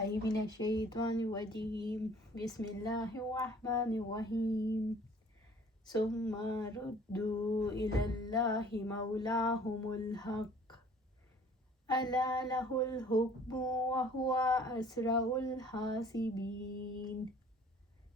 बिल्लाहि मिनश्शैतानिर्रजीम बिस्मिल्लाहिर्रहमानिर्रहीम सुम्मा रुद्दू इलल्लाहि मौलाहुमुल हक अला लहुल हुक्मु व हुवा अस्रउल हासिबीन।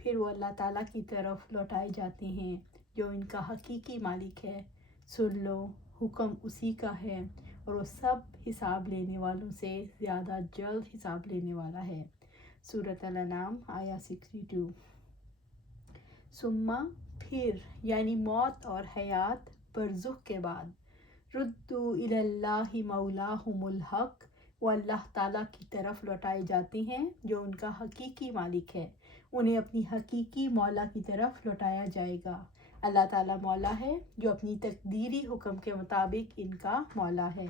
फिर वो अल्लाह ताला की तरफ लौटाए जाते हैं जो इनका हकीकी मालिक है। सुन लो, हुक्म उसी का है और वो सब हिसाब लेने वालों से ज़्यादा जल्द हिसाब लेने वाला है। सूरत अल-अनाम आया 62। सुम्मा फिर यानी मौत और हयात बरज़ुख के बाद, रुद्दू इलल्लाहि मौलाहुमुल हक, वो अल्लाह ताला की तरफ लौटाए जाते हैं जो उनका हकीकी मालिक है। उन्हें अपनी हकीकी मौला की तरफ लौटाया जाएगा। अल्लाह ताला मौला है जो अपनी तकदीरी हुक्म के मुताबिक इनका मौला है।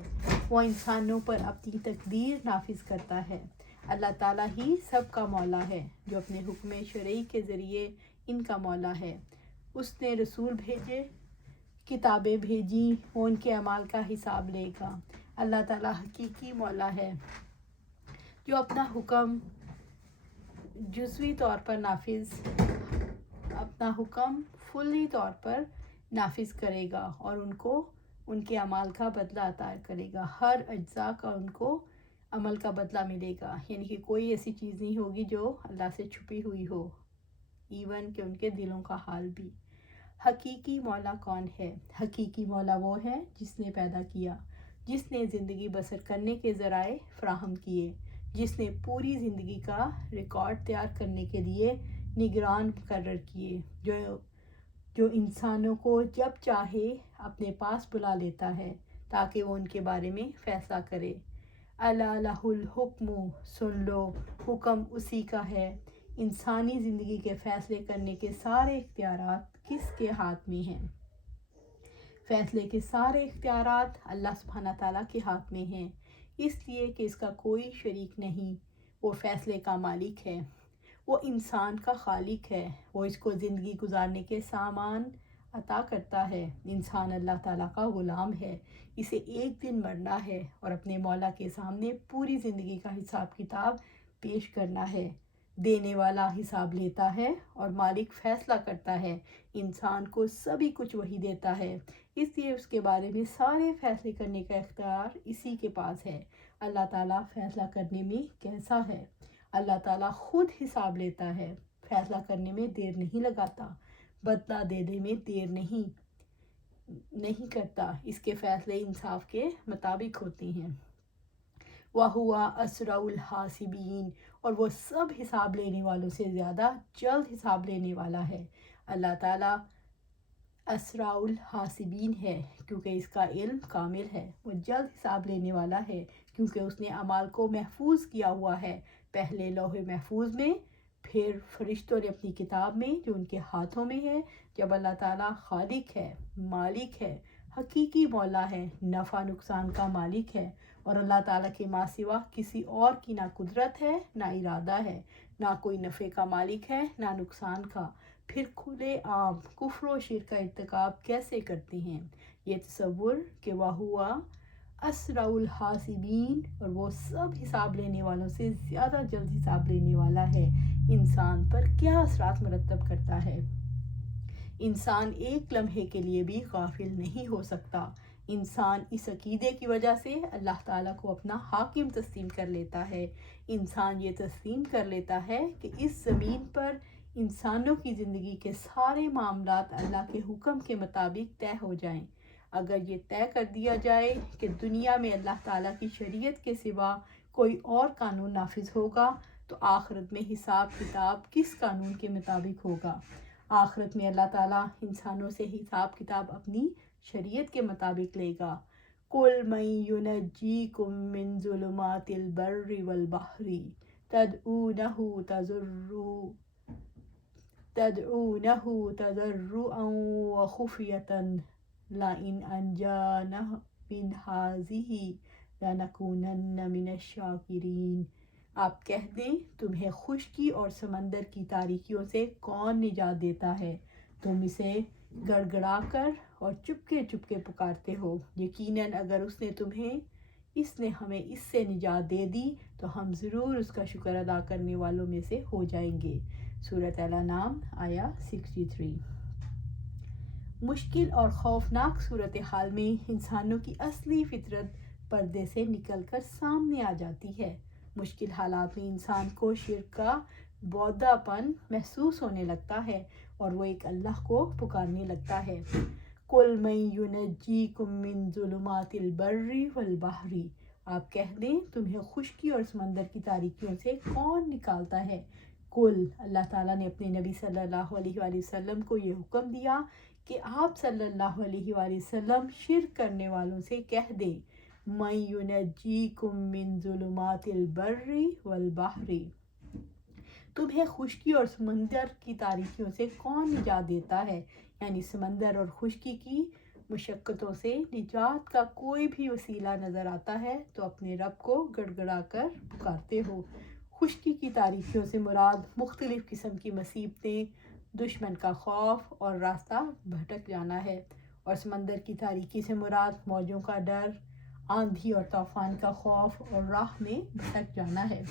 वो इंसानों पर अपनी तकदीर नाफिज करता है। अल्लाह ताला ही सबका मौला है जो अपने हुक्म शरई के ज़रिए इनका मौला है। उसने रसूल भेजे, किताबें भेजी, वो उनके अमाल का हिसाब लेगा। अल्लाह ताला हकीकी मौला है जो अपना हुक्म जुज़वी तौर पर अपना हुक्म फुल्ली तौर पर नाफिज करेगा और उनको उनके अमाल का बदला अता करेगा। हर अज्जा का उनको अमल का बदला मिलेगा, यानी कि कोई ऐसी चीज़ नहीं होगी जो अल्लाह से छुपी हुई हो, इवन कि उनके दिलों का हाल भी। हकीकी मौला कौन है? हकीकी मौला वो है जिसने पैदा किया, जिसने ज़िंदगी बसर करने के ज़राए फ़राहम किए, जिसने पूरी ज़िंदगी का रिकॉर्ड तैयार करने के लिए निगरान मुकर्रर किए, जो इंसानों को जब चाहे अपने पास बुला लेता है ताकि वो उनके बारे में फ़ैसला करे। अला लहुल हुक्मु, सुन लो, हुक्म उसी का है। इंसानी ज़िंदगी के फ़ैसले करने के सारे इख्तियारात किसके हाथ में हैं? फ़ैसले के सारे इख्तियारात अल्लाह सुब्हाना ताला के हाथ में हैं, इसलिए कि इसका कोई शरीक नहीं। वो फ़ैसले का मालिक है, वो इंसान का खालिक है, वो इसको ज़िंदगी गुजारने के सामान अता करता है। इंसान अल्लाह ताला का ग़ुलाम है, इसे एक दिन मरना है और अपने मौला के सामने पूरी ज़िंदगी का हिसाब किताब पेश करना है। देने वाला हिसाब लेता है और मालिक फ़ैसला करता है। इंसान को सभी कुछ वही देता है, इसलिए उसके बारे में सारे फ़ैसले करने का इख्तियार इसी के पास है। अल्लाह ताला फ़ैसला करने में कैसा है? अल्लाह ताला खुद हिसाब लेता है, फ़ैसला करने में देर नहीं लगाता, बदला देने में देर नहीं करता। इसके फ़ैसले इंसाफ के मुताबिक होते हैं। वहुवा अस्रउल हासिबीन, और वो सब हिसाब लेने वालों से ज़्यादा जल्द हिसाब लेने वाला है। अल्लाह ताला अस्राउल हासिबीन है क्योंकि इसका इल्म कामिल है। वो जल्द हिसाब लेने वाला है क्योंकि उसने अमाल को महफूज किया हुआ है, पहले लौहे महफूज में, फिर फरिश्तों ने अपनी किताब में जो उनके हाथों में है। जब अल्लाह ताला खालिक है, मालिक है, हकीकी मौला है, नफ़ा नुकसान का मालिक है, और अल्लाह ताला के माँ सिवा किसी और की ना कुदरत है, ना इरादा है, ना कोई नफ़े का मालिक है, ना नुकसान का, फिर खुले आम कुफ्र व शिर्क का इर्तिकाब कैसे करते हैं? ये तसव्वुर कि वहुआ अस्राउल हासिबीन, और वो सब हिसाब लेने वालों से ज़्यादा जल्द हिसाब लेने वाला है, इंसान पर क्या असरात मरतब करता है। इंसान एक लम्हे के लिए भी गाफिल नहीं हो सकता। इंसान इस अकीदे की वजह से अल्लाह ताला को अपना हाकिम तस्लीम कर लेता है। इंसान ये तस्लीम कर लेता है कि इस ज़मीन पर इंसानों की ज़िंदगी के सारे मामलात अल्लाह के हुक्म के मुताबिक तय हो जाएं। अगर ये तय कर दिया जाए कि दुनिया में अल्लाह ताला की शरीयत के सिवा कोई और कानून नाफिज होगा, तो आखिरत में हिसाब किताब किस कानून के मुताबिक होगा? आखिरत में अल्लाह ताला इंसानों से हिसाब किताब अपनी शरीयत के मुताबिक लेगा। कुल मई युनज्जीकुम मिन ज़ुलुमातिल बर्रि वल बहरी तदऊनहु तज़र्रुअन व खुफ़ियतन लइन अंजाना मिन हाज़िही लनकूनन्न मिनश शाकिरीन। आप कह दें, तुम्हें खुश्की और समंदर की तारीकियों से कौन निजात देता है? तुम इसे गड़गड़ा कर और चुपके चुपके पुकारते हो। यकीनन अगर उसने तुम्हें اس نے ہمیں اس سے نجات دے دی تو ہم ضرور اس کا شکر ادا کرنے والوں میں سے ہو جائیں گے۔ سورۃ الانعام آیا 63۔ مشکل اور خوفناک صورتحال میں انسانوں کی اصلی فطرت پردے سے نکل کر سامنے آ جاتی ہے۔ مشکل حالات میں انسان کو شرک کا بودھا پن محسوس ہونے لگتا ہے اور وہ ایک اللہ کو پکارنے لگتا ہے۔ قُلْ مَن يُنَجِّيكُم مِّن ظُلُمَاتِ الْبَرِّ وَالْبَحْرِ، آپ کہہ دیں تمہیں خشکی اور سمندر کی تاریکیوں سے کون نکالتا ہے۔ قُلْ، اللہ تعالیٰ نے اپنے نبی صلی اللہ علیہ وآلہ وسلم کو یہ حکم دیا کہ آپ صلی اللہ علیہ وآلہ وسلم شرک کرنے والوں سے کہہ دیں مَن يُنَجِّيكُم مِّن ظُلُمَاتِ الْبَرِّ وَالْبَحْرِ، تمہیں خشکی اور سمندر کی تاریکیوں سے کون نجات دیتا ہے، یعنی سمندر اور خشکی کی مشقتوں سے نجات کا کوئی بھی وسیلہ نظر آتا ہے تو اپنے رب کو گڑ گڑا کر پکارتے ہو۔ خشکی کی تاریکیوں سے مراد مختلف قسم کی مصیبتیں، دشمن کا خوف اور راستہ بھٹک جانا ہے، اور سمندر کی تاریکی سے مراد موجوں کا ڈر، آندھی اور طوفان کا خوف اور راہ میں بھٹک جانا ہے۔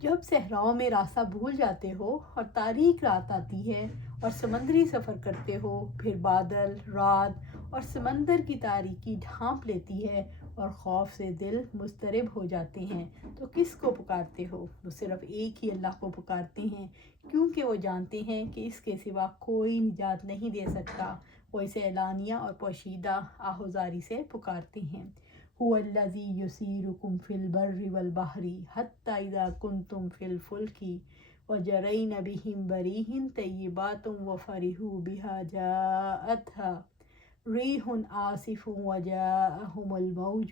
جب صحراؤں میں راستہ بھول جاتے ہو اور تاریک رات آتی ہے اور سمندری سفر کرتے ہو، پھر بادل، رات اور سمندر کی تاریکی ڈھانپ لیتی ہے اور خوف سے دل مضطرب ہو جاتے ہیں، تو کس کو پکارتے ہو؟ وہ صرف ایک ہی اللہ کو پکارتے ہیں، کیونکہ وہ جانتے ہیں کہ اس کے سوا کوئی نجات نہیں دے سکتا۔ وہ اسے اعلانیہ اور پوشیدہ آہوزاری سے پکارتے ہیں۔ هُوَ الَّذِي يُسِيرُكُمْ فِي الْبَرِّ وَالْبَحْرِ حَتَّى إِذَا كُنْتُمْ فِي الْفُلْكِ وَجَرَيْنَ بِهِمْ بِرِيحٍ طَيِّبَاتٍ وَفَرِحُوا بِهَا جَاءَتْهَا رِيحٌ عَاصِفٌ وَجَاءَهُمُ الْمَوْجُ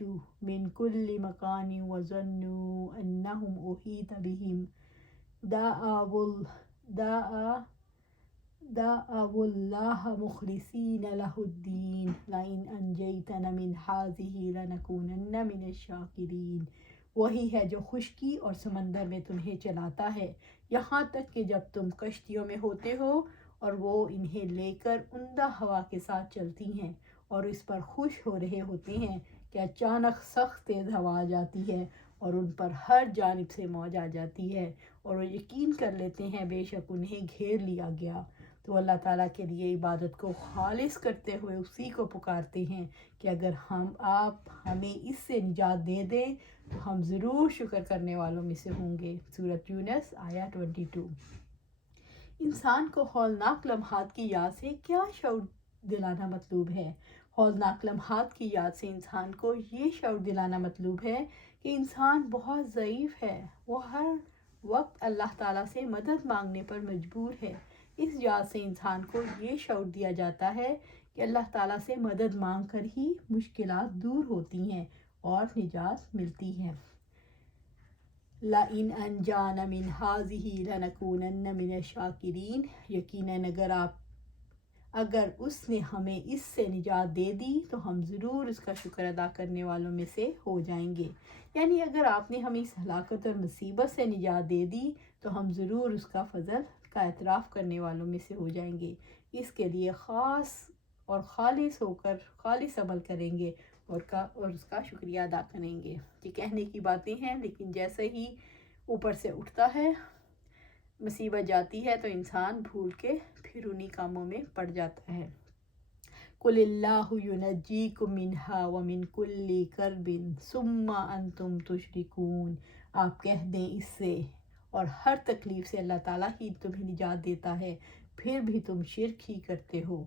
مِنْ كُلِّ مَكَانٍ وَظَنُّوا أَنَّهُمْ أُحِيطَ بِهِمْ دعوا الله مخلصين له الدين لئن أنجيتنا من هذه لنكونن من الشاكرين۔ وہی ہے جو خشکی اور سمندر میں تمہیں چلاتا ہے یہاں تک کہ جب تم کشتیوں میں ہوتے ہو اور وہ انہیں لے کر عمدہ ہوا کے ساتھ چلتی ہیں اور اس پر خوش ہو رہے ہوتے ہیں کہ اچانک سخت تیز ہوا آ جاتی ہے اور ان پر ہر جانب سے موج آ جاتی ہے اور وہ یقین کر لیتے ہیں بے شک انہیں گھیر لیا گیا، تو اللہ تعالیٰ کے لیے عبادت کو خالص کرتے ہوئے اسی کو پکارتے ہیں کہ اگر آپ ہمیں اس سے نجات دے دیں تو ہم ضرور شکر کرنے والوں میں سے ہوں گے۔ سورۃ یونس آیا 22۔ انسان کو ہولناک لمحات کی یاد سے کیا شعور دلانا مطلوب ہے؟ ہولناک لمحات کی یاد سے انسان کو یہ شعور دلانا مطلوب ہے کہ انسان بہت ضعیف ہے، وہ ہر وقت اللہ تعالیٰ سے مدد مانگنے پر مجبور ہے۔ اس یاد سے انسان کو یہ شعور دیا جاتا ہے کہ اللہ تعالیٰ سے مدد مانگ کر ہی مشکلات دور ہوتی ہیں اور نجات ملتی ہے۔ لَإِنْ أَنْجَانَا مِنْ هَٰذِهِ لَنَكُونَنَّ مِنَ الشَّاكِرِينَ، یقیناً اگر اس نے ہمیں اس سے نجات دے دی تو ہم ضرور اس کا شکر ادا کرنے والوں میں سے ہو جائیں گے، یعنی اگر آپ نے ہمیں اس ہلاکت اور مصیبت سے نجات دے دی تو ہم ضرور اس کا فضل کا اعتراف کرنے والوں میں سے ہو جائیں گے، اس کے لیے خاص اور خالص ہو کر خالص عمل کریں گے اور اس کا شکریہ ادا کریں گے۔ یہ کہنے کی باتیں ہیں، لیکن جیسے ہی اوپر سے اٹھتا ہے، مصیبت جاتی ہے تو انسان بھول کے پھر انہی کاموں میں پڑ جاتا ہے۔ قُلِ اللَّهُ يُنَجِّيكُم مِّنْهَا وَمِن كُلِّ كَرْبٍ ثُمَّ أَنْتُمْ تُشْرِكُونَ، آپ کہہ دیں اس سے اور ہر تکلیف سے اللہ تعالیٰ ہی تمہیں نجات دیتا ہے، پھر بھی تم شرک ہی کرتے ہو۔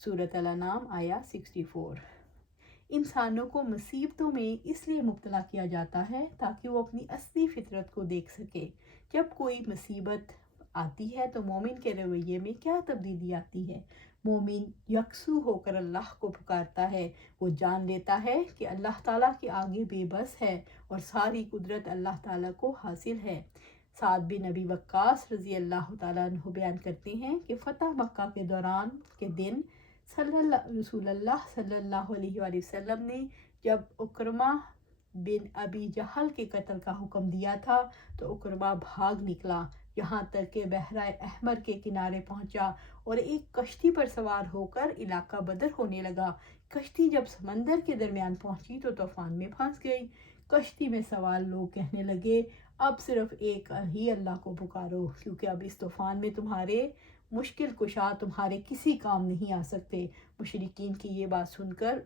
سورۃ الانعام آیا 64۔ انسانوں کو مصیبتوں میں اس لیے مبتلا کیا جاتا ہے تاکہ وہ اپنی اصلی فطرت کو دیکھ سکے۔ جب کوئی مصیبت آتی ہے تو مومن کے رویے میں کیا تبدیلی آتی ہے؟ مومن یکسو ہو کر اللہ کو پکارتا ہے، وہ جان لیتا ہے کہ اللہ تعالیٰ کے آگے بے بس ہے اور ساری قدرت اللہ تعالیٰ کو حاصل ہے۔ سعد بن ابی وقاص رضی اللہ تعالیٰ عنہ بیان کرتے ہیں کہ فتح مکہ کے دوران کے دن رسول اللہ صلی اللہ علیہ وآلہ وسلم نے جب عکرمہ بن ابی جہل کے قتل کا حکم دیا تھا تو عکرمہ بھاگ نکلا، यहाँ तक कि बहरा अहमर के किनारे पहुंचा और एक कश्ती पर सवार होकर इलाका बदर होने लगा। कश्ती जब समंदर के दरमियान पहुंची तो तूफान में फंस गई। कश्ती में सवार लोग कहने लगे, अब सिर्फ एक ही अल्लाह को पुकारो, क्योंकि अब इस तूफान में तुम्हारे मुश्किल कुशा तुम्हारे किसी काम नहीं आ सकते। मुशरिकीन की ये बात सुनकर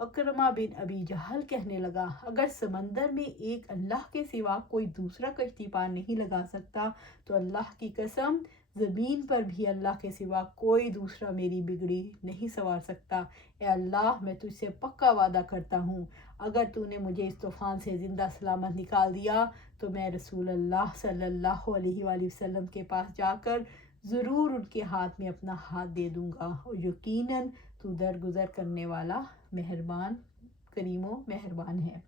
अकरमा बिन अबी जहल कहने लगा, अगर समंदर में एक अल्लाह के सिवा कोई दूसरा कश्ती पार नहीं लगा सकता तो अल्लाह की कसम ज़मीन पर भी अल्लाह के सिवा कोई दूसरा मेरी बिगड़ी नहीं संवार सकता। ए अल्लाह, मैं तुझसे पक्का वादा करता हूँ, अगर तूने मुझे इस तूफ़ान से ज़िंदा सलामत निकाल दिया तो मैं रसूल अल्लाह सल्लल्लाहु अलैहि वसल्लम के पास जाकर ज़रूर उनके हाथ में अपना हाथ दे दूँगा, और यकीनन तू दरगुजर करने वाला मेहरबान करीमो मेहरबान है।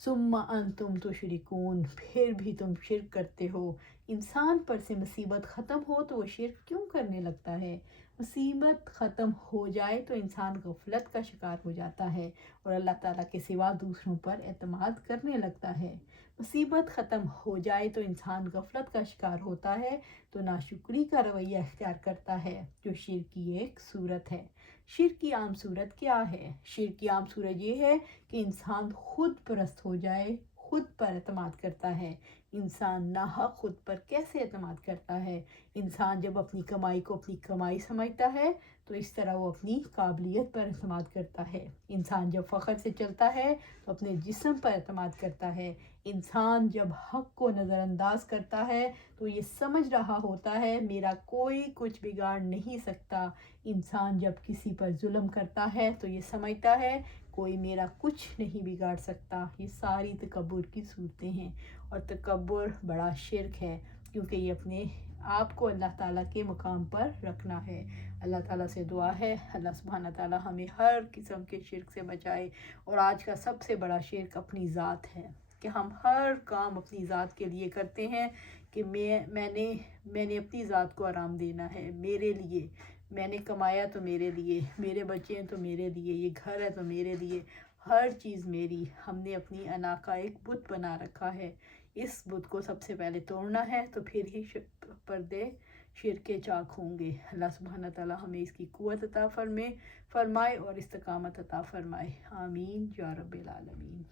सुम्मा अंतुम तुशरिकून, फिर भी तुम शिरक करते हो। इंसान पर से मुसीबत ख़त्म हो तो वो शिरक क्यों करने लगता है? मुसीबत ख़त्म हो जाए तो इंसान गफलत का शिकार हो जाता है और अल्लाह ताला के सिवा दूसरों पर एतमाद करने लगता है। मुसीबत ख़त्म हो जाए तो इंसान गफलत का शिकार होता है तो नाशुक्री का रवैया इख्तियार करता है, जो शिरक की एक सूरत है। शिरक की आम सूरत क्या है? शिरक की आम सूरत ये है कि इंसान खुद परस्त हो जाए, खुद पर एतमाद करता है। इंसान नाहक खुद पर कैसे एतमाद करता है? इंसान जब अपनी कमाई को अपनी कमाई समझता है तो इस तरह वो अपनी काबिलियत पर एतमाद करता है। इंसान जब फ़ख्र से चलता है तो अपने जिस्म पर एतमाद करता है। इंसान जब हक़ को नज़रअंदाज करता है तो ये समझ रहा होता है मेरा कोई कुछ बिगाड़ नहीं सकता। इंसान जब किसी पर जुल्म करता है तो ये समझता है कोई मेरा कुछ नहीं बिगाड़ सकता। ये सारी तकब्बुर की सूरतें हैं और तकब्बुर बड़ा शिरक है, क्योंकि ये अपने आप को अल्लाह ताला के मुकाम पर रखना है। अल्लाह ताला से दुआ है अल्लाह सुब्हाना ताला हमें हर किस्म के शिरक से बचाए। और आज का सबसे बड़ा शिरक अपनी ज़ात है कि हम हर काम अपनी ज़ात के लिए करते हैं कि मैंने अपनी ज़ात को आराम देना है, मेरे लिए, मैंने कमाया तो मेरे लिए, मेरे बच्चे हैं तो मेरे लिए, ये घर है तो मेरे लिए, हर चीज़ मेरी। हमने अपनी अना का एक बुत बना रखा है। इस बुत को सबसे पहले तोड़ना है तो फिर ही पर्दे शिरक के चाक होंगे। अल्लाह सुब्हाना ताला हमें इसकी कुव्वत अता फरमाए और इस्तिकामत अता फरमाए। आमीन या रब्बिल आलमीन।